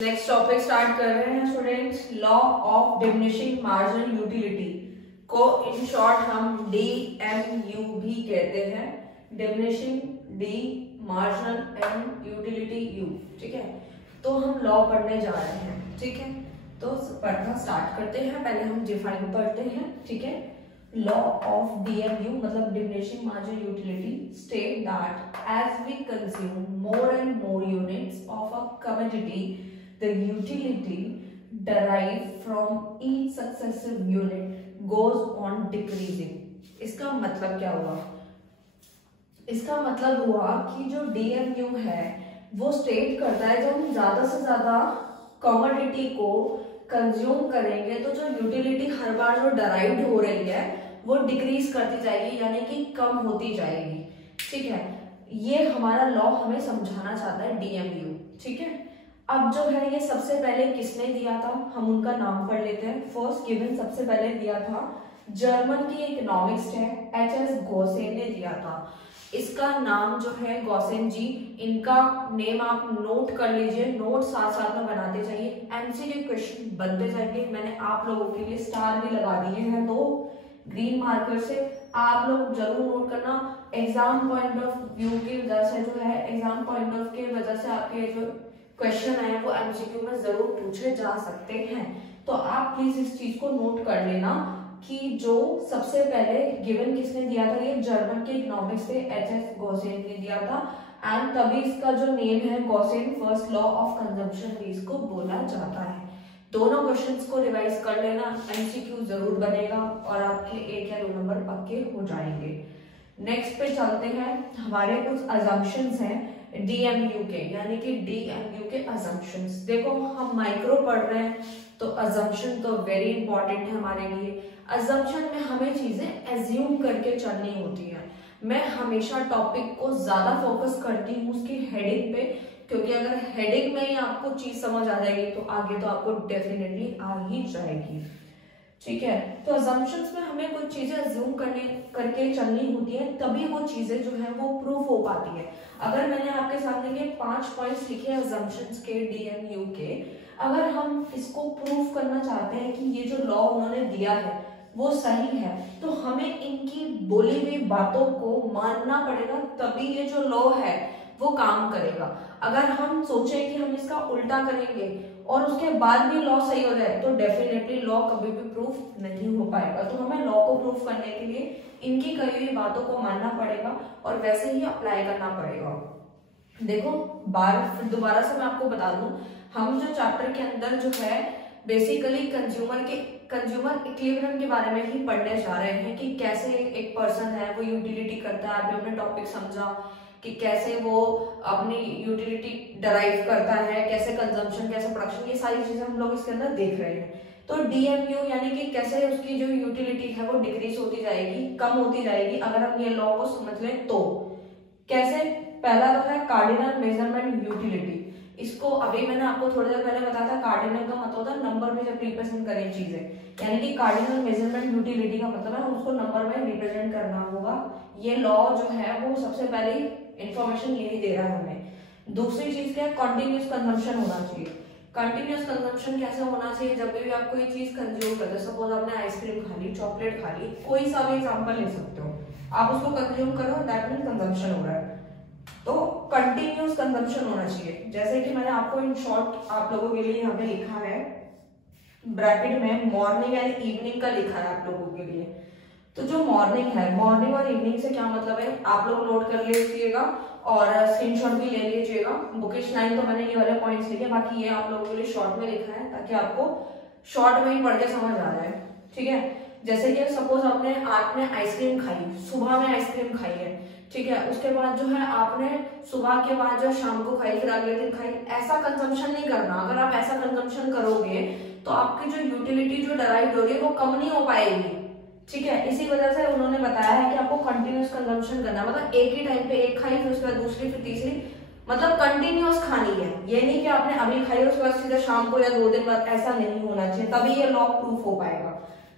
Next topic start कर रहे हैं students. Law of diminishing marginal utility को इन शॉर्ट हम DMU भी कहते हैं। Diminishing D, marginal M, utility U। ठीक है, तो हम लॉ पढ़ने जा रहे हैं। ठीक है, तो पढ़ना स्टार्ट करते हैं। पहले हम डिफाइन पढ़ते हैं। ठीक है, लॉ ऑफ DMU मतलब diminishing marginal utility state that as we consume more and more units of a commodity the utility derived from each successive unit goes on decreasing। इसका मतलब क्या हुआ? इसका मतलब हुआ कि जो DMU है वो स्टेट करता है जब हम ज्यादा से ज्यादा कमोडिटी को कंज्यूम करेंगे तो जो यूटिलिटी हर बार जो डराइव्ड हो रही है वो डिक्रीज करती जाएगी, यानी कि कम होती जाएगी। ठीक है, ये हमारा लॉ हमें समझाना चाहता है DMU। ठीक है, अब जो है ये सबसे पहले किसने दिया था, हम उनका नाम पढ़ लेते हैं। फर्स्ट गिवन सबसे पहले दिया था जर्मन की इकोनॉमिक्स है HS गॉसेन ने दिया था। इसका नाम जो है गॉसेन जी, इनका नेम आप नोट कर लीजिए, नोट साथ साथ में बनाते जाइए, MCQ क्वेश्चन बनते जाएंगे। मैंने आप लोगों के लिए स्टार भी लगा दिए हैं 2 ग्रीन मार्कर से, आप लोग जरूर नोट करना। एग्जाम पॉइंट ऑफ व्यू की वजह से जो है, एग्जाम पॉइंट ऑफ की वजह से आपके जो क्वेश्चन है वो MCQ में जरूर पूछे जा सकते हैं। तो आप प्लीज इस चीज को नोट कर लेना कि जो सबसे पहले गिवन किसने दिया था, ये जर्मन के इकोनॉमिक्स से HS गॉसेन ने दिया था। एंड तभी इसका जो नेम है गॉसेन फर्स्ट लॉ ऑफ कंजम्पशन भी इसको बोला जाता है। दोनों क्वेश्चंस को रिवाइज कर लेना, MCQ जरूर बनेगा और आपके 1 या 2 नंबर पक्के हो जाएंगे। नेक्स्ट पे चलते हैं। हमारे कुछ अजम्पशंस हैं DMU के, यानी कि DMU के अजम्पशंस। देखो हम माइक्रो पढ़ रहे हैं तो अजम्पशन तो वेरी इंपॉर्टेंट है हमारे लिए। अजम्पशन में हमें चीजें एज्यूम करके चलनी होती है। मैं हमेशा टॉपिक को ज्यादा फोकस करती हूँ उसकी हेडिंग पे, क्योंकि अगर हेडिंग में ही आपको चीज समझ आ जाएगी तो आगे तो आपको डेफिनेटली आ ही जाएगी। ठीक है, तो अजम्पशंस में हमें कुछ चीजें अज्यूम करके चलनी होती है, तभी वो चीजें जो है वो प्रूफ हो पाती है। अगर मैंने आपके सामने के 5 पॉइंट्स लिखे अजम्पशंस के DMU के, अगर हम इसको प्रूफ करना चाहते हैं कि ये जो लॉ उन्होंने दिया है वो सही है, तो हमें इनकी बोली हुई बातों को मानना पड़ेगा, तभी ये जो लॉ है वो काम करेगा। अगर हम सोचें कि हम इसका उल्टा करेंगे और उसके बाद भी लॉ सही हो जाए तो डेफिनेटली लॉ कभी भी प्रूफ नहीं हो पाएगा। तो हमें लॉ को प्रूफ करने के लिए इनकी कही हुई बातों को मानना पड़ेगा और वैसे ही अप्लाई करना पड़ेगा। देखो दोबारा से मैं आपको बता दूं, हम जो चैप्टर के अंदर जो है बेसिकली कंज्यूमर इक्विलिब्रियम के बारे में ही पढ़ने जा रहे हैं कि कैसे एक पर्सन है वो यूटिलिटी करता है। अभी हमने टॉपिक समझा कि कैसे वो अपनी यूटिलिटी डराइव करता है, कैसे कंजम्पशन, कैसे प्रोडक्शन, ये सारी चीजें हम लोग इसके अंदर देख रहे हैं। तो DMU यानी कि कैसे उसकी जो यूटिलिटी है वो डिक्रीज होती जाएगी, कम होती जाएगी, अगर हम ये लॉ को समझ लें तो। कैसे? पहला तो है कार्डिनल मेजरमेंट यूटिलिटी। इसको अभी मैंने आपको थोड़ी देर पहले बताया था, कार्डिनल का मतलब होता है नंबर में जब रिप्रेजेंट करें चीजें, यानी कि कार्डिनल मेजरमेंट यूटिलिटी का मतलब है उसको नंबर में रिप्रेजेंट करना होगा। ये लॉ जो है वो सबसे पहले इंफॉर्मेशन यही दे रहा है हमें। दूसरी चीज क्या है, कंटिन्यूअस कंजम्पशन होना चाहिए। कंटिन्यूअस कंजम्पशन कैसे होना चाहिए, जब भी आप कोई चीज कंज्यूम करते हो, सपोज आपने आइसक्रीम खा ली, चॉकलेट खा ली, कोई सा भी एग्जांपल ले सकते हो, आप उसको कंज्यूम करो, दैट मीन कंजम्पशन हो रहा है। तो कंटिन्यूअस कंजम्पशन होना चाहिए। जैसे कि मैंने आपको इन शॉर्ट आप लोगों के लिए यहाँ पे लिखा है ब्रैकेट में, मॉर्निंग एंड इवनिंग का लिखा है आप लोगों के लिए। तो जो मॉर्निंग है, मॉर्निंग और इवनिंग से क्या मतलब है आप लोग नोट कर लीजिएगा और स्क्रीनशॉट भी ले लीजिएगा। बुकिश 9 तो मैंने ये वाले पॉइंट्स लिखे, बाकी ये आप लोगों के लिए शॉर्ट में लिखा है ताकि आपको शॉर्ट में ही पढ़ के समझ आ जाए। ठीक है, जैसे कि सपोज आपने आइसक्रीम खाई, सुबह में आइसक्रीम खाई है, ठीक है, उसके बाद जो है आपने सुबह के बाद जो शाम को खाई, फिर अगले दिन खाई, ऐसा कंजम्पशन नहीं करना। अगर आप ऐसा कंजम्पशन करोगे तो आपकी जो यूटिलिटी जो डराइव हो रही है वो कम नहीं हो पाएगी। ठीक है, इसी वजह से उन्होंने बताया है कि आपको कंटिन्यूअस कंजम्पशन करना है, मतलब एक ही टाइम पे एक खाई, फिर उसके बाद दूसरी, फिर तीसरी, मतलब कंटिन्यूअस खानी है। ये नहीं कि आपने अभी खाई उसके बाद सीधा शाम को या 2 दिन बाद, ऐसा नहीं होना चाहिए, तभी ये लॉ प्रूफ हो पाएगा।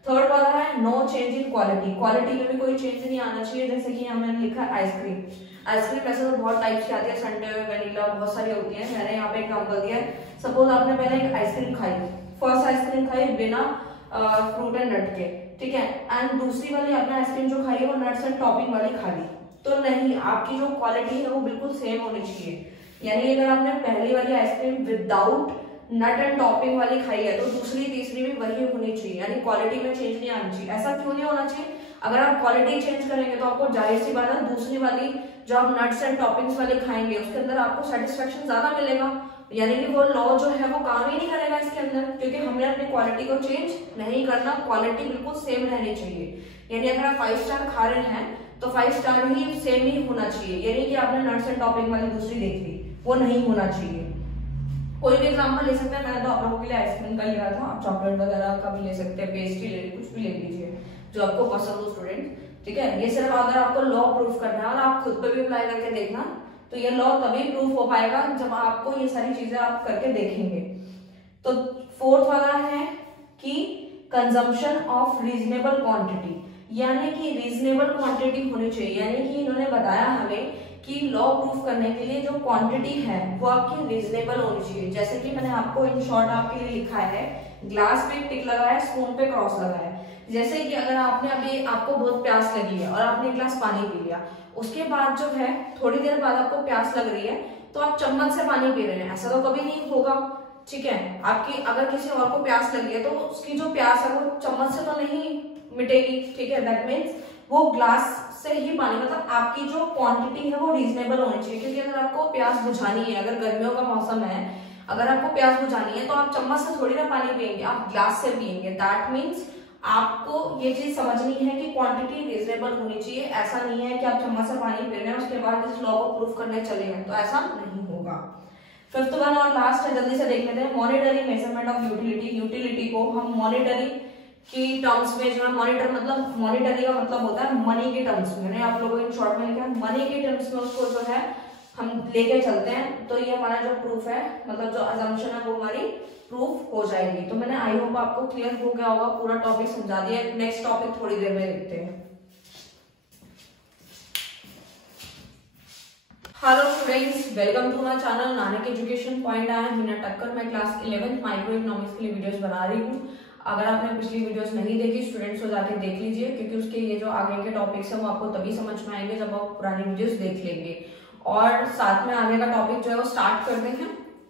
थर्ड वाला है no change in quality. Quality में भी कोई चेंज नहीं आना चाहिए। जैसे कि यहाँ मैंने लिखा है आइसक्रीम, आइसक्रीम वैसे तो बहुत टाइप्स की आती है, संडे, वनीला, बहुत सारी होती है। मैंने यहाँ पे एग्जांपल दिया है। सपोज आपने पहले एक आइसक्रीम खाई, फर्स्ट आइसक्रीम खाई बिना फ्रूट एंड नट के, ठीक है, एंड दूसरी वाली आपने आइसक्रीम जो खाई है वो नट्स एंड टॉपिंग वाली खा ली, तो नहीं, आपकी जो क्वालिटी है वो बिल्कुल सेम होनी चाहिए। यानी अगर आपने पहली वाली ice cream without nut and topping वाली खाई है तो दूसरी तीसरी भी वही होनी चाहिए, यानी क्वालिटी में चेंज नहीं आनी चाहिए। ऐसा क्यों नहीं होना चाहिए? अगर आप क्वालिटी चेंज करेंगे तो आपको जाहिर सी बात है दूसरी वाली जो आप नट्स एंड टॉपिंग्स वाले खाएंगे उसके अंदर आपको सेटिस्फेक्शन ज्यादा मिलेगा, यानी कि वो लॉ जो है वो काम ही नहीं करेगा इसके अंदर, क्योंकि हमने अपनी क्वालिटी को चेंज नहीं करना, क्वालिटी बिल्कुल सेम रहनी चाहिए। यानी अगर आप 5 स्टार खा रहे हैं तो 5 स्टार ही सेम ही होना चाहिए, यानी कि आपने नट्स एंड टॉपिंग वाली दूसरी देख ली, वो नहीं होना चाहिए। कोई भी एग्जांपल ले सकते हैं, मैंने तो आप लोगों के लिए आइसक्रीम का लिया था, आप चॉकलेट वगैरह का भी ले सकते हैं, पेस्ट्री ले, कुछ भी ले लीजिए जो आपको पसंद हो स्टूडेंट, ठीक है। ये सिर्फ अगर आपको लॉ प्रूफ करना है और आप खुद पे भी अप्लाई करके देखना, तो ये लॉ तभी प्रूफ हो पाएगा जब आपको ये सारी चीजें आप करके देखेंगे। तो फोर्थ वाला है कि कंजम्पशन ऑफ रीजनेबल क्वांटिटी, यानी कि रीजनेबल क्वांटिटी होनी चाहिए, यानी कि इन्होंने बताया हमें कि लॉ प्रूफ करने के लिए जो क्वांटिटी है वो आपकी रीजनेबल होनी चाहिए। जैसे कि मैंने आपको इन शॉर्ट आपके लिए लिखा है, ग्लास पे टिक लगा है, स्पून पे क्रॉस लगा है। जैसे कि अगर आपने अभी आपको बहुत प्यास लगी है और आपने एक गिलास पानी पी लिया, उसके बाद जो है थोड़ी देर बाद आपको प्यास लग रही है तो आप चम्मच से पानी पी रहे हैं, ऐसा तो कभी नहीं होगा, ठीक है। आपकी अगर किसी और को प्यास लगी है तो उसकी जो प्यास है वो चम्मच से तो नहीं मिटेगी, ठीक है। दैट मीन्स वो ग्लास से ही पानी, मतलब आपकी जो क्वांटिटी है वो रीजनेबल होनी चाहिए, क्योंकि अगर आपको प्यास बुझानी है, अगर गर्मियों का मौसम है, अगर आपको प्यास बुझानी है तो आप चम्मच से थोड़ी ना पानी पियेंगे, आप ग्लास से पियेंगे। दैट मीन्स आपको ये चीज समझनी है कि क्वांटिटी रीजनेबल होनी चाहिए। ऐसा नहीं है कि आप चम्मच से पानी पी रहे हैं उसके बाद इस लॉ को प्रूफ करने चले हैं, तो ऐसा नहीं होगा। फिफ्थ वन और लास्ट है, जल्दी से देख लेते हैं, monetary measurement of utility. Utility को हम मॉनिटरी की टर्म्स में, जो मॉनिटर मतलब मॉनिटरी का मतलब होता है मनी के टर्म्स में, मैंने आप लोगों को इन शॉर्ट में लिखा है, मनी के टर्म्स में उसको जो है हम लेके चलते हैं, तो ये हमारा जो प्रूफ है, मतलब जो अजम्पशन है वो हमारी प्रूफ हो जाएगी। तो मैंने आई होप आपको क्लियर हो गया होगा, पूरा टॉपिक समझा दिया। नेक्स्ट टॉपिक थोड़ी देर में देखते हैं। Hello friends, welcome to my channel Nanak education point. I am Hina Takkar, मैं क्लास 11th माइक्रो इकोनॉमिक्स के लिए वीडियोस बना रही हूँ। अगर आपने पिछली वीडियोस नहीं देखी स्टूडेंट्स को जाके देख लीजिए, क्योंकि उसके ये जो आगे के टॉपिक्स है वो आपको तभी समझ में आएंगे जब आप पुरानी वीडियोस देख लेंगे। और साथ में आगे का टॉपिक जो है वो स्टार्ट करते हैं,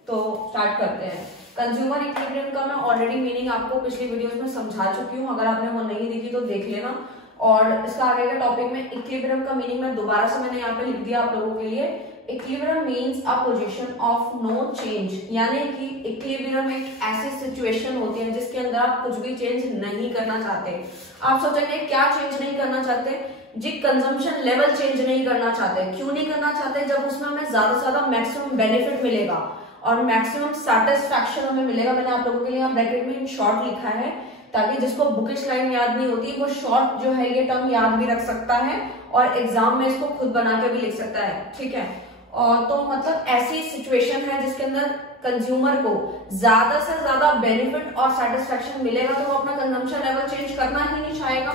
तो स्टार्ट करते हैं। कंज्यूमर इक्विलिब्रियम का मैं ऑलरेडी मीनिंग आपको पिछली वीडियोस में समझा चुकी हूँ, अगर आपने वो नहीं देखी तो देख लेना। और इसका आगे का टॉपिक में इक्विलिब्रियम का मीनिंग मैं दोबारा से मैंने यहाँ पे लिख दिया आप लोगों के लिए। Equilibrium means a position of no change, यानी कि इक्विलिब्रियम एक ऐसी सिचुएशन होती है जिसके अंदर आप कुछ भी चेंज नहीं करना चाहते। आप सोचेंगे क्या चेंज नहीं करना चाहते जी? कंजम्पशन लेवल चेंज नहीं करना चाहते। क्यों नहीं करना चाहते? जब उसमें हमें ज्यादा से ज्यादा मैक्सिमम बेनिफिट मिलेगा और मैक्सिमम सेटिस्फैक्शन हमें मिलेगा। मैंने आप लोगों के लिए ब्रैकेट में इन शॉर्ट लिखा है ताकि जिसको बुकिश लाइन याद नहीं होती वो शॉर्ट जो है ये टर्म याद भी रख सकता है और एग्जाम में इसको खुद बना के भी लिख सकता है, ठीक है। और तो मतलब ऐसी सिचुएशन है जिसके अंदर कंज्यूमर को ज्यादा से ज्यादा बेनिफिट और सेटिस्फैक्शन मिलेगा तो वो अपना कंजम्पशन लेवल चेंज करना ही नहीं चाहेगा,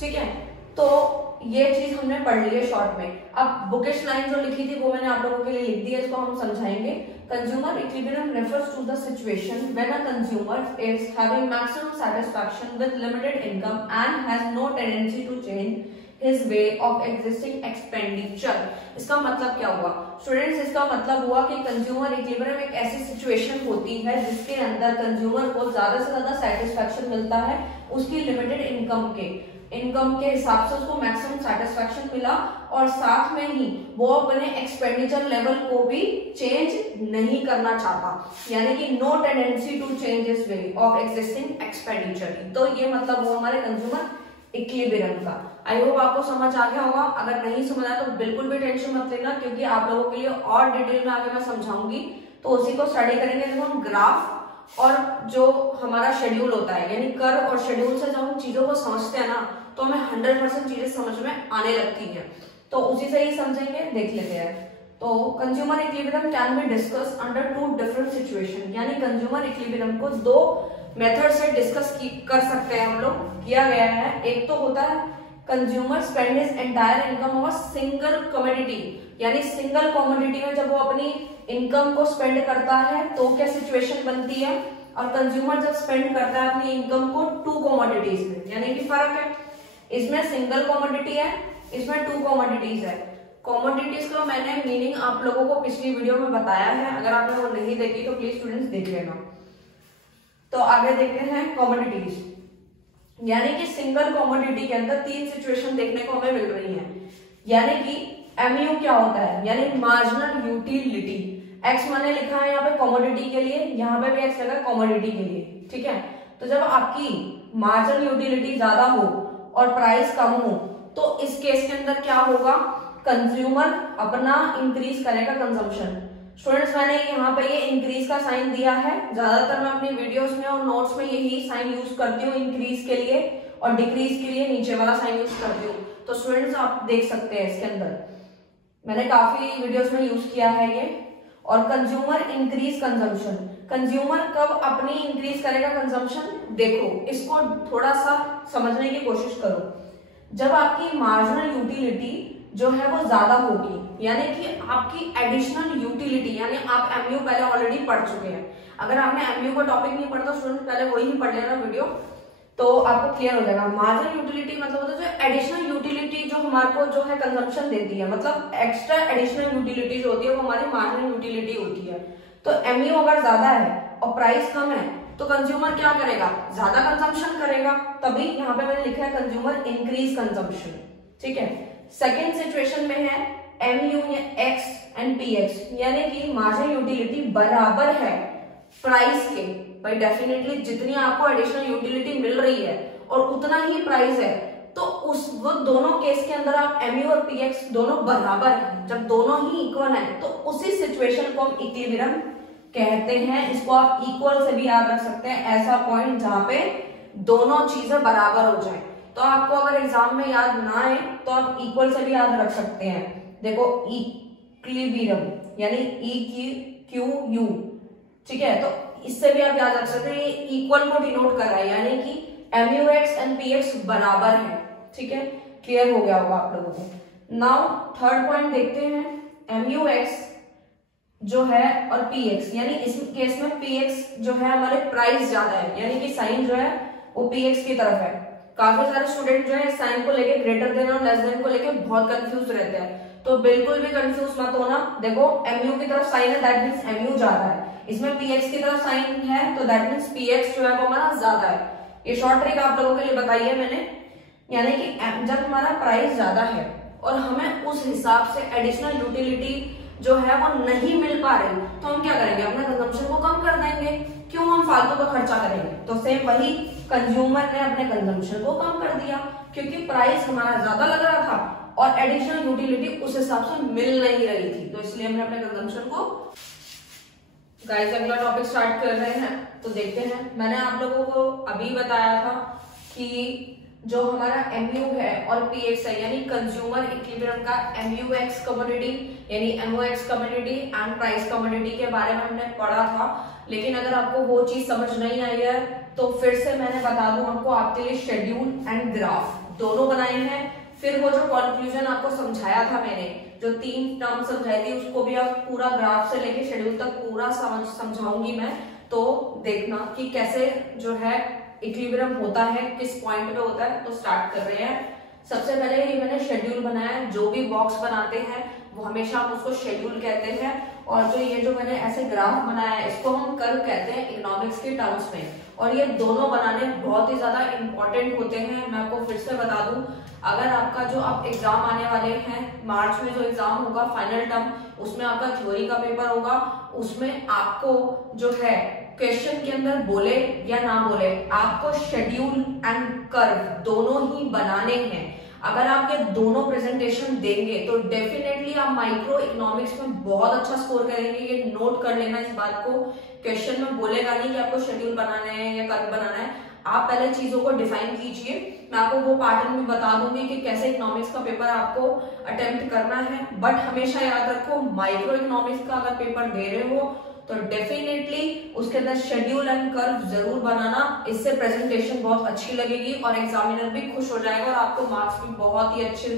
ठीक है। तो ये चीज हमने पढ़ ली है शॉर्ट में। अब बुकिश लाइन जो लिखी थी वो मैंने आप लोगों के लिए लिख दी है, इसको हम समझाएंगे। Consumer equilibrium refers to the situation when a consumer is having maximum satisfaction with limited income and has no tendency to change his way of existing expenditure। इसका मतलब क्या हुआ स्टूडेंट्स? इसका मतलब हुआ कि कंज्यूमर इक्विलिब्रियम एक ऐसी सिचुएशन होती है जिसके अंदर कंज्यूमर को ज्यादा से ज्यादा सेटिस्फैक्शन मिलता है उसकी लिमिटेड इनकम के हिसाब से उसको मैक्सिमम सेटिस्फैक्शन मिला और साथ में ही वो अपने एक्सपेंडिचर लेवल को भी चेंज नहीं करना चाहता, यानी कि no tendency to change his way of existing expenditure. तो ये मतलब वो हमारे कंज्यूमर इक्विलिब्रियम का। आई होप आपको समझ आ गया होगा। अगर नहीं समझ आया तो बिल्कुल भी टेंशन मत लेना, क्योंकि आप लोगों के लिए और डिटेल में आगे मैं समझाऊंगी, तो उसी को स्टडी करेंगे। जब हम ग्राफ और जो हमारा शेड्यूल होता है, यानी कर्व और शेड्यूल से जब हम चीजों को समझते हैं ना, तो हमें 100% चीजें समझ में आने लगती हैं। तो उसी से ही समझेंगे, देख लेते हैं। तो consumer equilibrium can be discuss under 2 different situation, यानी कंज्यूमर इक्विलिब्रियम को 2 मेथड से डिस्कस कर सकते हैं हम लोग, किया गया है। एक तो होता है consumer spend his entire income on single commodity, यानी सिंगल कमोडिटी में जब वो अपनी इनकम को स्पेंड करता है तो क्या सिचुएशन बनती है, और कंज्यूमर जब स्पेंड करता है अपनी इनकम को टू कमोडिटीज में, यानी कि फर्क है, इसमें सिंगल कमोडिटी है, इसमें टू कमोडिटीज है। कमोडिटीज का मैंने मीनिंग आप लोगों को पिछली वीडियो में बताया है, अगर आपने वो नहीं देखी तो प्लीज स्टूडेंट्स देख लेना। तो आगे देखते हैं कमोडिटीज, यानी कि सिंगल कमोडिटी के अंदर तीन सिचुएशन देखने को हमें मिल रही है, यानी कि एमयू क्या होता है, यानी मार्जिनल यूटिलिटी। एक्स मैंने लिखा है यहाँ पे कमोडिटी के लिए, यहाँ पे भी एक्स लगा कमोडिटी के लिए, ठीक है। तो जब आपकी मार्जिनल यूटिलिटी ज्यादा हो और प्राइस कम हो तो इस केस के अंदर क्या होगा, कंज्यूमर अपना इंक्रीज करेगा कंजम्पशन। स्टूडेंट्स मैंने यहाँ पे ये इंक्रीज का साइन दिया है, ज्यादातर मैं अपनी वीडियोस में और नोट्स में यही साइन यूज करती हूँ इंक्रीज के लिए, और डिक्रीज के लिए नीचे वाला साइन यूज करती हूँ। तो स्टूडेंट्स आप देख सकते हैं इसके अंदर मैंने काफी वीडियोस में यूज किया है ये। और कंज्यूमर इंक्रीज कंजम्पशन, कंज्यूमर कब अपनी इंक्रीज करेगा कंजम्पशन, देखो इसको थोड़ा सा समझने की कोशिश करो। जब आपकी मार्जिनल यूटिलिटी जो है वो ज्यादा होगी, यानी कि आपकी एडिशनल यूटिलिटी, यानी आप एमयू पहले ऑलरेडी पढ़ चुके हैं, अगर आपने एमयू का टॉपिक नहीं पढ़ा तो स्टूडेंट पहले वही ही पढ़ लेना वीडियो, तो आपको क्लियर हो जाएगा। मार्जिनल यूटिलिटी मतलब होता है जो एडिशनल यूटिलिटी जो हमारे को जो है कंजम्पशन देती है, मतलब एक्स्ट्रा एडिशनल यूटिलिटी जो होती है वो हमारी मार्जिनल यूटिलिटी होती है। तो एमयू अगर ज्यादा है और प्राइस कम है तो कंज्यूमर क्या करेगा, ज्यादा कंजम्पशन करेगा, तभी यहाँ पे मैंने लिखा है कंज्यूमर इंक्रीज कंजम्पशन, ठीक है। सेकेंड सिचुएशन में है एमयू या एक्स एंड पी एक्स, यानी कि मार्जिनल यूटिलिटी बराबर है प्राइस के, भाई डेफिनेटली जितनी आपको एडिशनल यूटिलिटी मिल रही है और उतना ही प्राइस है, तो उस वो दोनों केस के अंदर आप एमयू और पीएक्स दोनों बराबर है। जब दोनों ही इक्वल है तो उसी सिचुएशन को हम इक्विलिब्रियम कहते हैं। इसको आप इक्वल से भी याद रख सकते हैं, ऐसा पॉइंट जहां पे दोनों चीजें बराबर हो जाए। तो आपको अगर एग्जाम में याद ना आए तो आप इक्वल से भी याद रख सकते हैं। देखो इक्विलिब्रियम यानी ई क्यू यू, ठीक है, तो इससे भी आप याद रख सकते हैं, ये इक्वल को डिनोट कर रहा है, यानी कि MU x and P x बराबर है, ठीक है। क्लियर हो गया होगा आप लोगों को। नाउ थर्ड पॉइंट देखते हैं, एमयू एक्स जो है और पी एक्स, यानी इस केस में पी एक्स जो है हमारे प्राइस ज्यादा है, यानी कि साइन जो है वो पी एक्स की तरफ है। काफी सारे स्टूडेंट जो है साइन को लेके ग्रेटर देन और लेस देन को लेके बहुत कंफ्यूज रहते हैं, तो बिल्कुल भी कंफ्यूज मत होना। देखो एमयू की तरफ साइन है, दैट मीन्स एमयू ज्यादा है, इसमें पीएक्स की तरफ साइन है तो दैट मीन्स पीएक्स जो है वो हमारा ज्यादा है। ये शॉर्ट ट्रिक आप लोगों के लिए बताई है मैंने, यानी कि जब हमारा प्राइस ज्यादा है और हमें उस हिसाब से एडिशनल यूटिलिटी जो है वो नहीं मिल पा रही, तो हम क्या करेंगे, अपना कंजम्पशन को कम कर देंगे, क्यों हम फालतू का खर्चा करेंगे। तो सेम वही कंज्यूमर ने अपने कंजम्पशन को कम कर दिया क्योंकि प्राइस हमारा ज्यादा लग रहा था और एडिशनल यूटिलिटी उस हिसाब से मिल नहीं रही थी, तो इसलिए हमने अपने कंजम्पशन को। गाइस अगला टॉपिक स्टार्ट कर रहे हैं, तो देखते हैं। मैंने आप लोगों को अभी बताया था कि जो हमारा एमयू है और पीएक्स है, यानी कंज्यूमर इक्विलिब्रियम का एमयू एक्स कमोडिटी यानी MO X commodity and price commodity के बारे में हमने पढ़ा था। लेकिन अगर आपको वो चीज समझ नहीं आई है तो फिर से मैंने बता दूं आपको, आपके लिए शेड्यूल एंड ग्राफ दोनों बनाए हैं। फिर वो जो कंक्लूजन आपको समझाया था मैंने, जो 3 टर्म समझाई थी, उसको भी आप पूरा ग्राफ से लेके शेड्यूल तक पूरा समझाऊंगी मैं, तो देखना कि कैसे जो है इक्विलिब्रियम होता है, किस पॉइंट पे होता है। तो स्टार्ट कर रहे हैं। सबसे पहले ये मैंने शेड्यूल बनाया, जो भी बॉक्स बनाते हैं वो हमेशा हम उसको शेड्यूल कहते हैं, और जो ये जो मैंने ऐसे ग्राफ बनाया है इसको हम कर्व कहते हैं इकोनॉमिक्स के टर्म्स में। और ये दोनों बनाने बहुत ही ज्यादा इंपॉर्टेंट होते हैं। मैं आपको फिर से बता दूं, अगर आपका जो आप एग्जाम आने वाले हैं मार्च में, जो एग्जाम होगा फाइनल टर्म, उसमें आपका थ्योरी का पेपर होगा, उसमें आपको जो है क्वेश्चन के अंदर बोले या ना बोले आपको शेड्यूल एंड कर्व दोनों ही बनाने हैं। अगर आप ये दोनों प्रेजेंटेशन देंगे तो डेफिनेटली आप माइक्रो इकोनॉमिक्स में बहुत अच्छा स्कोर करेंगे। ये नोट कर लेना इस बात को, क्वेश्चन में बोलेगा नहीं कि आपको शेड्यूल बनाना है या कर्व बनाना है। आप पहले चीजों को डिफाइन कीजिए, मैं आपको वो पैटर्न में बता दूंगी कि कैसे इकोनॉमिक्स का पेपर आपको अटेम्प्ट करना है। बट हमेशा याद रखो, माइक्रो इकोनॉमिक्स का अगर पेपर दे रहे हो तो डेफिनेटली उसके अंदर शेड्यूल एंड कर्व जरूर बनाना, इससे प्रेजेंटेशन बहुत अच्छी लगेगी और एग्जामिनर भी खुश हो जाएगा और आपको मार्क्स भी बहुत ही अच्छे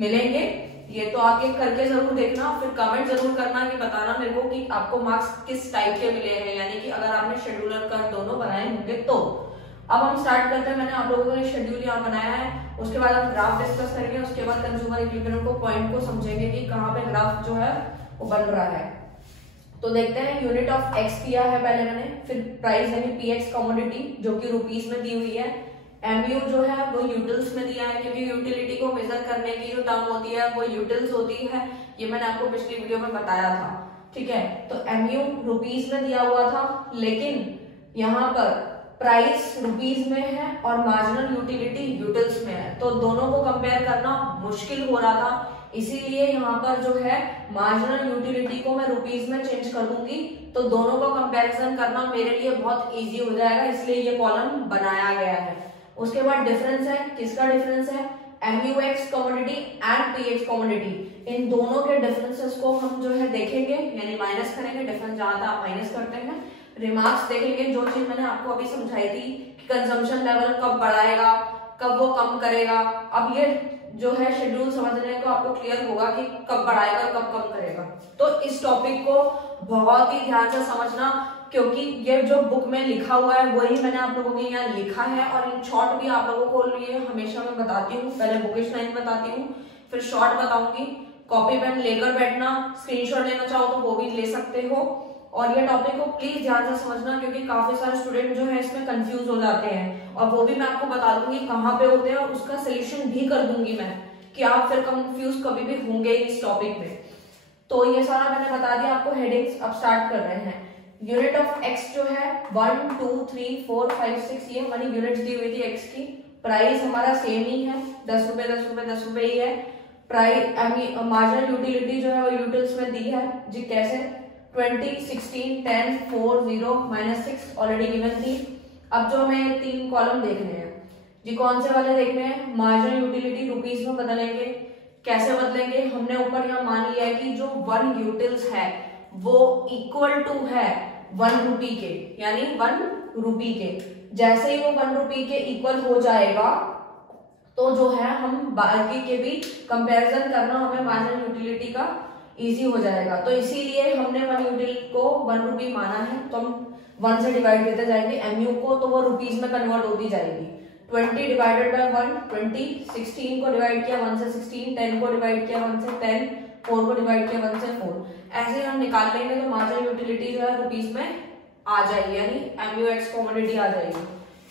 मिलेंगे। ये तो आप ये करके जरूर देखना, फिर कमेंट जरूर करना कि बताना मेरे को कि आपको मार्क्स किस टाइप के मिले हैं, यानी कि अगर आपने शेड्यूल और कर्व दोनों बनाए होंगे तो। अब हम स्टार्ट करते हैं। मैंने आप लोगों को शेड्यूल यहाँ बनाया है, उसके बाद हम ग्राफ डिस्कस करेंगे, उसके बाद कंज्यूमर इक्विलिब्रियम को पॉइंट को समझेंगे कि कहाँ पे ग्राफ जो है वो बन रहा है। तो देखते हैं, यूनिट ऑफ एक्स दिया है पहले मैंने, फिर प्राइस यानी पीएक्स कमोडिटी जो कि रुपीस में दी हुई है, एमयू जो है वो यूटिल्स में दिया है, क्योंकि यूटिलिटी को मेजर करने की जो टर्म होती है वो यूटिल्स होती है, ये मैंने आपको पिछली वीडियो में बताया था। ठीक है, तो एमयू रुपीस में दिया हुआ था, लेकिन यहाँ पर प्राइस रुपीस में है और मार्जिनल यूटिलिटी यूटिल्स में है, तो दोनों को कंपेयर करना मुश्किल हो रहा था, इसीलिए यहाँ पर जो है मार्जिनल यूटिलिटी को मैं रुपीस में चेंज कर दूंगी, तो दोनों को कंपैरिजन करना मेरे लिए बहुत इजी हो जाएगा, इसलिए ये कॉलम बनाया गया है। उसके बाद डिफरेंस है, किसका डिफरेंस है, MUX commodity and PX commodity, इन दोनों के डिफरेंसेस को हम जो है देखेंगे, यानी माइनस करेंगे, डिफरेंस जहां था आप माइनस करते हैं। रिमार्क्स देखेंगे, जो चीज मैंने आपको अभी समझाई थी कि कंजम्पशन लेवल कब बढ़ाएगा, कब वो कम करेगा। अब ये जो है शेड्यूल समझने को आपको क्लियर होगा कि कब बढ़ाएगा और कब कम करेगा। तो इस टॉपिक को बहुत ही ध्यान से समझना, क्योंकि ये जो बुक में लिखा हुआ है वही मैंने आप लोगों के यहाँ लिखा है, और इन शॉर्ट भी आप लोगों को लिए हमेशा मैं बताती हूँ, पहले बुकिश लाइन बताती हूँ, फिर शॉर्ट बताऊंगी। कॉपी पेन लेकर बैठना, स्क्रीनशॉट लेना चाहो तो वो भी ले सकते हो, और ये टॉपिक को प्लीज ध्यान से समझना, क्योंकि काफी सारे स्टूडेंट जो है इसमें कंफ्यूज हो जाते हैं, और वो भी मैं आपको बता दूंगी कहाँ पे होते हैं, और उसका सोल्यूशन भी कर दूंगी मैं, कि आप फिर कंफ्यूज कभी भी होंगे इस टॉपिक में। तो ये सारा मैंने बता दिया आपको। हेडिंग्स अब स्टार्ट कर रहे हैं। यूनिट ऑफ एक्स जो है 1 2 3 4 5 6 ये हमारी यूनिट्स दी हुई थी एक्स की। प्राइस हमारा सेम ही है, 10 रुपए 10 रुपए 10 रुपए ही है। प्राइस मार्जिनल यूटिलिटी जो है वो यूटिल्स में दी है जी, कैसे 20 16 10 4 0 -6 ऑलरेडी गिवन थी। अब जो हमें 3 कॉलम देखने हैं जी, कौन से वाले देखने हैं, मार्जिनल यूटिलिटी रुपीस में बदलेंगे। कैसे बदलेंगे, हमने ऊपर यहाँ मान लिया है कि जो 1 यूटिल्स है वो इक्वल टू है 1 रुपी के, यानी 1 रुपी के। जैसे ही वो 1 रुपी के इक्वल हो जाएगा तो जो है हम बाकी के भी कंपैरिजन करना हमें मार्जिनल यूटिलिटी का इजी हो जाएगा। तो इसीलिए हमने 1 यूटिलिटी को 1 रुपी माना है, तो हम 1 से डिवाइड करते जाएंगे एमयू को, तो वो रुपीज में कन्वर्ट होती जाएगी। 20 डिवाइडेड बाय 1 20, 16 को डिवाइड किया 1 से 16, 10 को डिवाइड किया 1 से 10, 4 को डिवाइड किया 1 से 4, ऐसे हम निकाल लेंगे तो मार्जिनल यूटिलिटी जो है रुपीस में आ जाएगी, यानी MUX कमोडिटी आ जाएगी।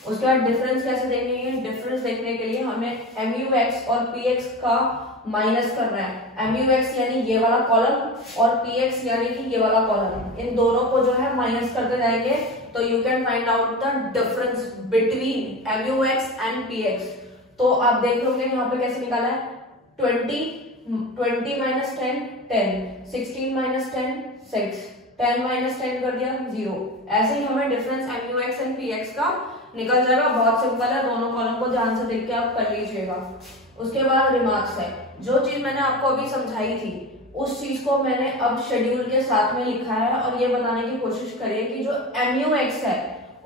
उसके बाद डिफरेंस कैसे देखेंगे, डिफरेंस देखने के लिए हमें MUX और PX का माइनस करना है। MUX यानी ये वाला कॉलम और PX यानी कि ये वाला कॉलम, इन दोनों को जो है माइनस करते जाएंगे, तो you can find out the difference between MUX and PX। तो आप देख लोगे यहाँ पे कैसे निकाला है, 20 minus 10 10, 16 minus 10 6, 10 minus 10 कर दिया 0। ऐसे ही हमें डिफरेंस MUX एंड PX का निकल जाएगा, बहुत सिंपल है, दोनों कॉलम को ध्यान से देख के आप कर लीजिएगा। उसके बाद रिमार्क्स है, जो चीज मैंने आपको अभी समझाई थी उस चीज को मैंने अब शेड्यूल के साथ में लिखा है, और ये बताने की कोशिश करिए कि जो MUX है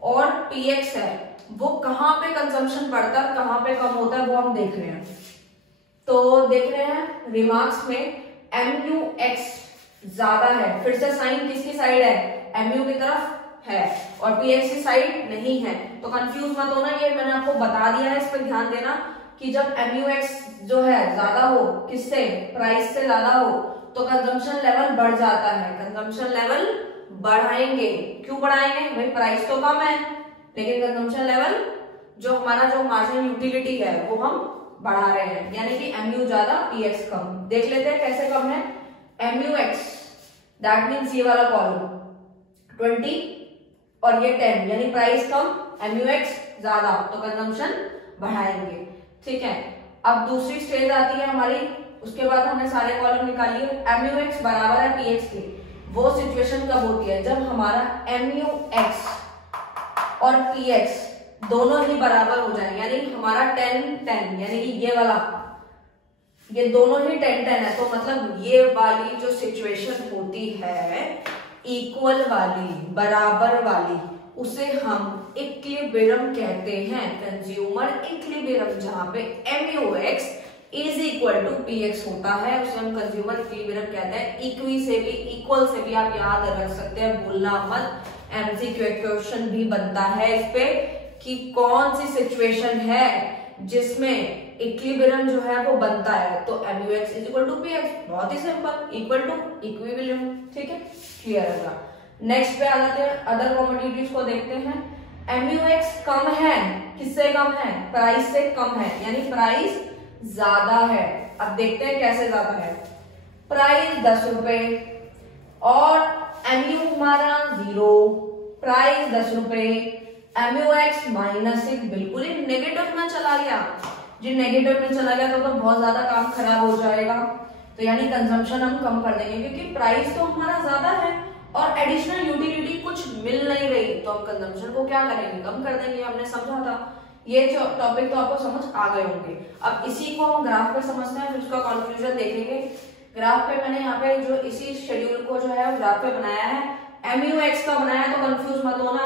और PX है वो कहाँ पे कंजम्पशन बढ़ता है, कहाँ पे कम होता है, वो हम देख रहे हैं। तो देख रहे हैं रिमार्क्स में MUX ज्यादा है, फिर से साइन किसकी साइड है, MU की तरफ है, और PX की साइड नहीं है, तो कंफ्यूज मत होना, ये मैंने आपको बता दिया है, इस पर ध्यान देना कि जब MUX जो है ज्यादा हो, किससे, प्राइस से ज्यादा हो, तो कंजम्पशन लेवल बढ़ जाता है। कंजम्पशन लेवल बढ़ाएंगे, क्यों बढ़ाएंगे भाई, प्राइस तो कम है, लेकिन कंजम्पशन लेवल जो हमारा जो मार्जिनल यूटिलिटी है वो हम बढ़ा रहे हैं, यानी कि MU ज्यादा PX कम। देख लेते हैं कैसे कम है। MUX दैट मीन्स ये वाला कॉलम 20 और ये 10, यानी प्राइस कम MUX ज्यादा, तो कंजम्पशन बढ़ाएंगे। ठीक है, अब दूसरी स्टेज आती है हमारी, उसके बाद हमने सारे कॉलम निकाल लिए। MUX बराबर है PX के, वो सिचुएशन कब होती है, जब हमारा MUX और PX दोनों ही बराबर हो जाए, यानी हमारा 10 10, यानी कि ये वाला, ये दोनों ही 10 10 है, तो मतलब ये वाली जो सिचुएशन होती है इक्वल वाली, बराबर वाली, उसे हम इक्विलिब्रियम कहते हैं, कंज्यूमर इक्विलिब्रियम, जहां पे MUX is equal to PX होता है, उसे हम कंज्यूमर इक्विलिब्रियम कहते हैं। इक्वी से भी, इक्वल से भी आप याद रख सकते हैं, भूलना मत। MCQ क्वेश्चन भी बनता है इस पे कि कौन सी सिचुएशन है जिसमें इक्विलिब्रियम जो है वो बनता है, तो MUX is equal to PX, बहुत ही सिंपल, इक्वल टू इक्विलिब्रियम। ठीक है, क्लियर है। नेक्स्ट पे आ जाते हैं, अदर कमोडिटीज को देखते हैं। MUX कम है, किससे कम है? प्राइस से कम है, यानी प्राइस ज्यादा है। अब देखते हैं कैसे ज्यादा है। प्राइस 10 रुपए और MU हमारा 0, प्राइस 10 रुपए, MUX -6, बिल्कुल ही नेगेटिव में चला गया। जी नेगेटिव में चला गया तो बहुत ज्यादा काम खराब हो जाएगा, तो यानी कंजम्पशन हम कम कर देंगे, क्योंकि प्राइस तो हमारा ज्यादा है और एडिशनल यूटिलिटी कुछ मिल नहीं रही, तो हम कंजम्पशन को क्या करेंगे? कम कर देंगे। हमने समझा था, ये जो टॉपिक तो आपको समझ आ गए होंगे। अब इसी को हम ग्राफ पे समझते हैं, फिर उसका कंक्लूजन देखेंगे। ग्राफ पे मैंने यहाँ पे जो इसी शेड्यूल को जो है ग्राफ पे बनाया है, MUX का बनाया है, तो कंफ्यूज मत होना।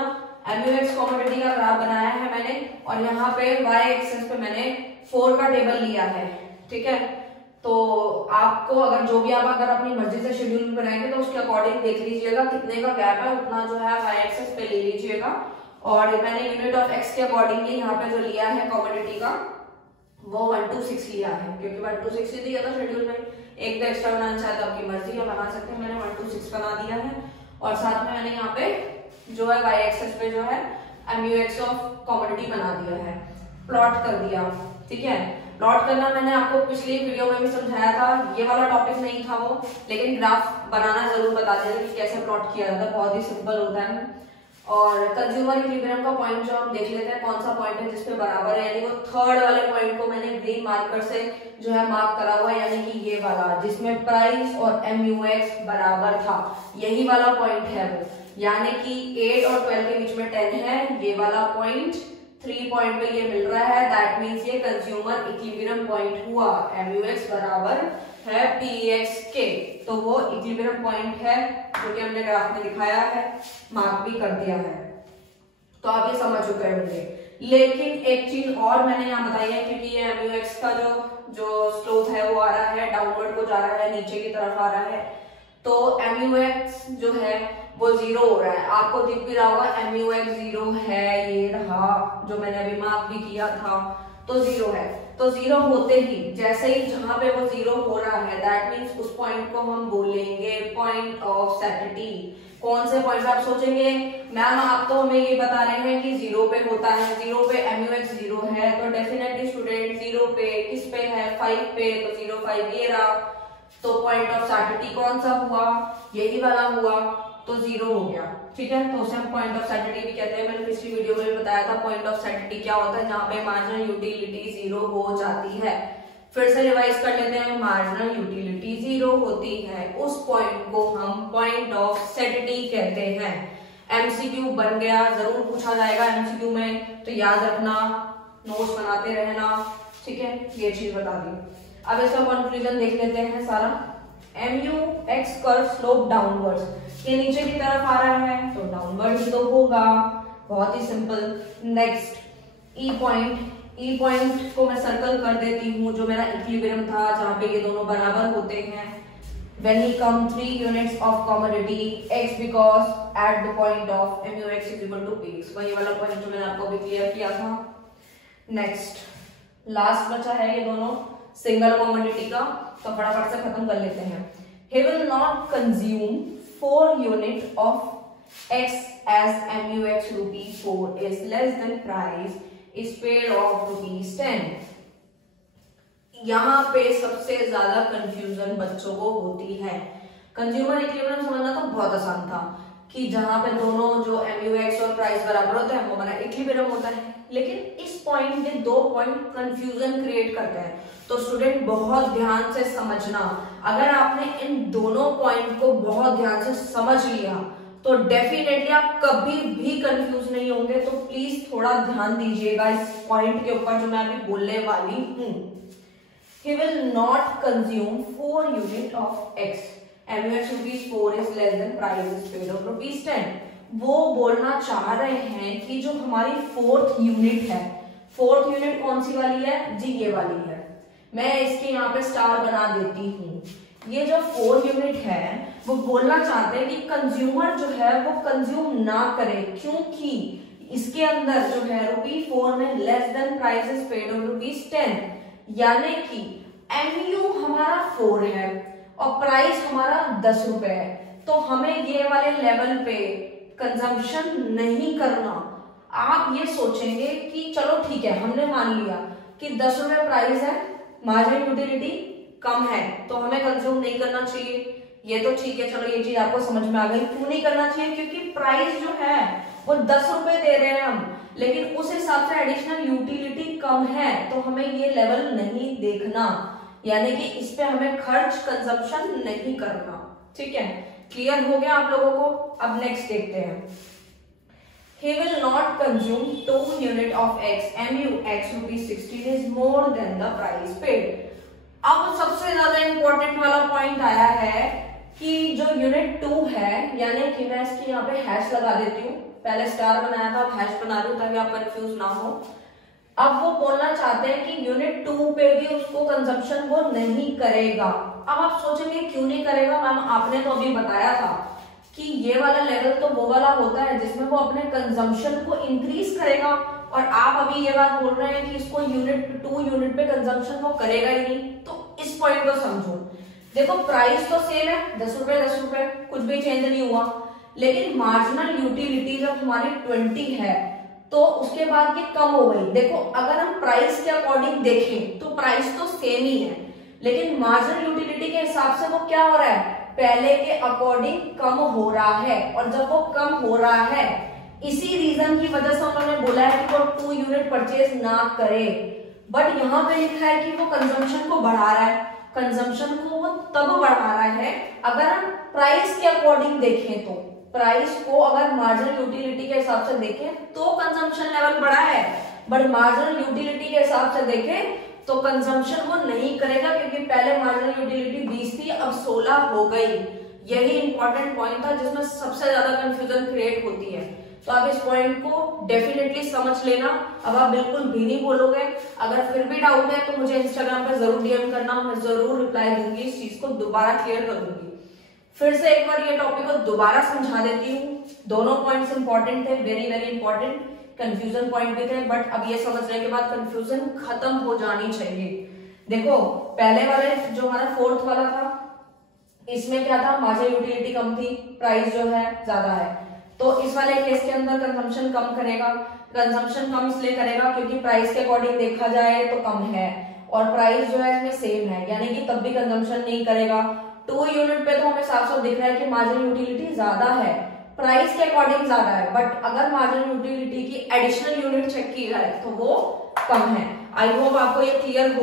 MUX कमोडिटी का ग्राफ बनाया है मैंने, और यहाँ पे Y एक्सिस पे मैंने 4 का टेबल लिया है। ठीक है, तो आपको अगर भी आप अगर अपनी मर्जी से शेड्यूल बनाएंगे तो उसके अकॉर्डिंग देख लीजिएगा, कितने का गैप है उतना जो है Y एक्सिस पे ले लीजिएगा। और मैंने यूनिट ऑफ एक्स के अकॉर्डिंगली यहाँ पे जो लिया है कमोडिटी का, वो 1 to 6 लिया है, क्योंकि 1 to 6 ही दिया था शेड्यूल में। एक तो एक्स्ट्रा बनाना चाहे तो आपकी मर्जी है, बना सकते हैं। मैंने 1 to 6 बना दिया है, और साथ में मैंने यहाँ पे जो है Y एक्सिस पे जो है MUX ऑफ कमोडिटी बना दिया है, प्लॉट कर दिया। ठीक है, प्लॉट करना मैंने आपको पिछली वीडियो में भी समझाया था, ये वाला टॉपिक नहीं था वो, लेकिन ग्राफ बनाना जरूर बता दें कि कैसे प्लॉट किया जाता है, बहुत ही सिंपल होता है। और कंज्यूमर इक्विलिब्रियम का पॉइंट जो हम देख लेते हैं, कौन सा पॉइंट है जिसपे बराबर है, यानी वो थर्ड वाले पॉइंट को मैंने ग्रीन मार्कर से जो है मार्क करा हुआ है, यानी कि ये वाला जिसमें प्राइस और MUX बराबर था, यही वाला पॉइंट है वो। यानी कि 8 और 12 के बीच में 10 है, ये वाला पॉइंट 3 पॉइंट पे ये मिल रहा है, दैट मीन्स ये कंज्यूमर इक्विलिब्रियम पॉइंट हुआ। MUX बराबर है PX के, तो वो इक्विलिब्रियम पॉइंट है जो कि हमने ग्राफ में दिखाया है, मार्क भी कर दिया है, तो आप ये समझ चुके होंगे। लेकिन एक चीज और मैंने यहाँ बताई है, क्योंकि ये MUX का जो स्लोप है वो आ रहा है डाउनवर्ड को जा रहा है, नीचे की तरफ आ रहा है, तो MUX जो है वो 0 हो रहा है। आपको दिख भी रहा होगा MUX 0 है, ये रहा जो मैंने अभी मार्क भी किया था, तो 0 है। तो 0 होते ही, जैसे ही जहां पे वो 0 हो रहा है, दैट मीन्स उस पॉइंट को हम बोलेंगे पॉइंट ऑफ सैटिटी। कौन से पॉइंट आप सोचेंगे, मैम आप तो हमें ये बता रहे हैं कि 0 पे होता है, 0 पे MUX 0 है, तो डेफिनेटली स्टूडेंट 0 पे किस पे है? 5 पे, तो 0 5 ये रहा, तो पॉइंट ऑफ सैटिटी कौन सा हुआ? यही वाला हुआ, तो 0 हो गया। ठीक है, तो उसे हम पॉइंट ऑफ सैटिटी भी कहते हैं। मैंने पिछली वीडियो में भी बताया था पॉइंट ऑफ सैटिटी क्या होता है, जहां पे मार्जिनल यूटिलिटी 0 हो जाती है। फिर से रिवाइज कर लेते हैं, मार्जिनल यूटिलिटी 0 होती है, उस पॉइंट को हम पॉइंट ऑफ सैटिटी कहते हैं। MCQ बन गया, जरूर पूछा जाएगा MCQ में, तो याद रखना, नोट्स बनाते रहना। ठीक है, ये चीज बता दी। अब इसका कंक्लूजन देख लेते हैं सारा। MUX कर्व स्लोप डाउनवर्ड्स, ये नीचे की तरफ आ रहा है तो डाउनवर्ड ही तो होगा, बहुत ही सिंपल। नेक्स्ट E पॉइंट को मैं सर्कल कर देती हूँ, जो मेरा इक्विलिब्रियम था जहां पे ये दोनों बराबर होते हैं। When we come 3 units of commodity X, because at the point of MUX is equal to PX, वही वाला पॉइंट जो मैंने आपको अभी क्लियर किया था। नेक्स्ट लास्ट बचा है ये दोनों सिंगल कमोडिटी का, तो फटाफट से खत्म कर लेते हैं। He will not consume 4 unit of X as MUX ₹4 is less than price is paid of ₹10। यहाँ पे सबसे ज्यादा कंफ्यूजन बच्चों को होती है। कंज्यूमर इक्विलिब्रियम समझना तो बहुत आसान था कि जहां पे दोनों जो MUX और प्राइस बराबर होता है वो हमारा इक्विलिब्रियम होता है, लेकिन इस पॉइंट में 2 पॉइंट कंफ्यूजन क्रिएट करते हैं। तो स्टूडेंट बहुत ध्यान से समझना, अगर आपने इन दोनों पॉइंट को बहुत ध्यान से समझ लिया तो डेफिनेटली आप कभी भी कंफ्यूज नहीं होंगे। तो प्लीज थोड़ा ध्यान दीजिएगा इस पॉइंट के ऊपर जो मैं अभी बोलने वाली हूं। He will not consume 4 unit of X, MUX ₹4 is less than price is paid of ₹10। वो बोलना चाह रहे हैं कि जो हमारी फोर्थ यूनिट है, फोर्थ यूनिट कौन सी वाली है जी, ये वाली है। मैं इसके यहाँ पे स्टार बना देती हूँ। ये जो फोर्थ यूनिट है वो बोलना चाहते हैं कि कंज्यूमर जो है वो कंज्यूम ना करे, क्योंकि इसके अंदर जो है ₹4 में less than price is paid of ₹10, यानी कि MU हमारा 4 है और प्राइस हमारा ₹10 है, तो हमें ये वाले लेवल पे कंजम्पशन नहीं करना। आप ये सोचेंगे कि चलो ठीक है, हमने मान लिया कि ₹10 प्राइस है, मार्जिनल यूटिलिटी कम है, तो हमें कंज्यूम नहीं करना चाहिए। ये तो ठीक है, चलो ये चीज आपको समझ में आ गई। क्यों नहीं करना चाहिए? क्योंकि प्राइस जो है वो ₹10 दे रहे हैं हम, लेकिन उस हिसाब से एडिशनल यूटिलिटी कम है, तो हमें ये लेवल नहीं देखना, यानी कि इस पे हमें खर्च कंजम्पशन नहीं करना। ठीक है, क्लियर हो गया आप लोगों को? अब नेक्स्ट देखते हैं। He will not consume 2 unit of X, MUX ₹16 is more than the price paid। अब सबसे ज्यादा इंपॉर्टेंट वाला पॉइंट आया है कि जो यूनिट 2 है, यानी कि मैं इसकी यहाँ पे हैश लगा देती हूँ, पहले स्टार बनाया था, अब हैश बना रही हूँ ताकि आप कंफ्यूज ना हो। अब वो बोलना चाहते हैं कि यूनिट 2 पे भी उसको कंजम्पशन वो नहीं करेगा। अब आप सोचेंगे क्यों नहीं करेगा मैम, आपने तो अभी बताया था कि ये वाला लेवल तो वो वाला होता है जिसमें वो अपने कंजम्पशन को इंक्रीज करेगा, और आप अभी ये बात बोल रहे हैं कि इसको यूनिट 2 यूनिट पे कंजम्पशन वो करेगा ही नहीं। तो इस पॉइंट को समझो। देखो प्राइस तो सेम है, ₹10, कुछ भी चेंज नहीं हुआ, लेकिन मार्जिनल यूटिलिटी जब हमारी 20 है तो उसके बाद ये कम हो गई। देखो अगर हम प्राइस के अकॉर्डिंग देखें तो प्राइस तो सेम ही है, लेकिन मार्जिनल यूटिलिटी के हिसाब से वो क्या हो रहा है, पहले के अकॉर्डिंग कम हो रहा है। और जब वो कम हो रहा है, इसी रीजन की वजह से उन्होंने बोला है कि वो 2 यूनिट परचेज ना करे। बट यहाँ पे लिखा है कि वो कंजम्पशन को बढ़ा रहा है। कंजम्पशन को वो तब बढ़ा रहा है अगर हम प्राइस के अकॉर्डिंग देखें, तो प्राइस को अगर मार्जिनल यूटिलिटी के हिसाब से देखें तो कंजम्पशन लेवल बढ़ा है, बट मार्जिनल यूटिलिटी के हिसाब से देखें तो कंजम्पशन वो नहीं करेगा, क्योंकि पहले मार्जिनल यूटिलिटी 20 थी, अब 16 हो गई। यही इंपॉर्टेंट पॉइंट था जिसमें सबसे ज्यादा कंफ्यूजन क्रिएट होती है। तो आप इस पॉइंट को डेफिनेटली समझ लेना। अब आप बिल्कुल भी नहीं बोलोगे। अगर फिर भी डाउट है तो मुझे इंस्टाग्राम पे जरूर डीएम करना, मैं जरूर रिप्लाई दूंगी, इस चीज को दोबारा क्लियर कर दूंगी। फिर से एक बार ये टॉपिक को दोबारा समझा देती हूँ। दोनों पॉइंट्स इंपॉर्टेंट थे, very very important, confusion point भी थे, बट अब ये समझने के बाद कंफ्यूजन खत्म हो जानी चाहिए। देखो पहले वाले जो हमारा फोर्थ वाला था, इसमें क्या था, मार्जिनल यूटिलिटी कम थी, प्राइस जो है ज्यादा है, तो इस वाले केस के अंदर कंजम्पशन कम करेगा। कंजम्पशन कम इसलिए करेगा क्योंकि प्राइस के अकॉर्डिंग देखा जाए तो कम है, और प्राइस जो है इसमें सेम है, यानी कि तब भी कंजम्पशन नहीं करेगा। 2 यूनिट पे तो हमें साफ साफ दिख रहा है कि मार्जिनल यूटिलिटी ज्यादा है, प्राइस के अकॉर्डिंग ज्यादा है, बट अगर मार्जिनल यूटिलिटी की एडिशनल यूनिट चेक की जाए तो वो कम है। आई होप आपको ये क्लियर हो।